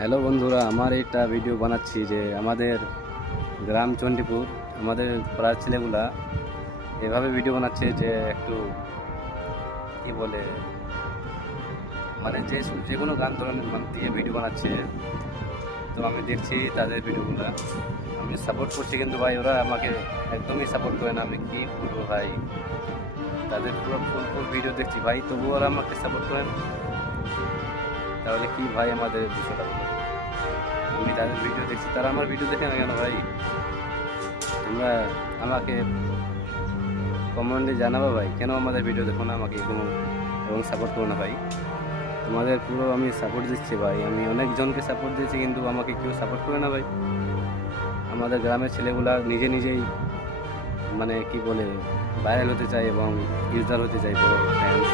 Hello বন্ধুরা, আমার একটা ভিডিও বানাচ্ছি যে আমাদের গ্রাম চণ্ডীপুর, আমাদের পাড়ার ছেলেগুলা এভাবে ভিডিও বানাচ্ছে যে একটু কি বলে, মানে যে কোনো গান ধরনের মানে দিয়ে ভিডিও বানাচ্ছে। তো আমি দেখছি তাদের ভিডিওগুলা, আমি সাপোর্ট করছি, কিন্তু ভাই ওরা আমাকে একদমই সাপোর্ট করে না। আমি কি বলবো ভাই, তাদের পুরো ফুল ফুল ভিডিও দেখছি ভাই, তবুও ওরা আমাকে সাপোর্ট করেন। তাহলে কি ভাই আমাদের বিষয়টা বলো। আমি তাদের ভিডিও দেখছি, তারা আমার ভিডিও দেখে না কেন ভাই? তোমরা আমাকে কমেন্টে জানাবো ভাই, কেন আমাদের ভিডিও দেখো না আমাকে এবং সাপোর্ট করো না ভাই। তোমাদের পুরো আমি সাপোর্ট দিচ্ছি ভাই, আমি অনেকজনকে সাপোর্ট দিয়েছি, কিন্তু আমাকে কেউ সাপোর্ট করে না ভাই। আমাদের গ্রামের ছেলেগুলা নিজেই মানে কি বলে ভাইরাল হতে চায় এবং ইউজার হতে চায়, বড় ফ্যান্স।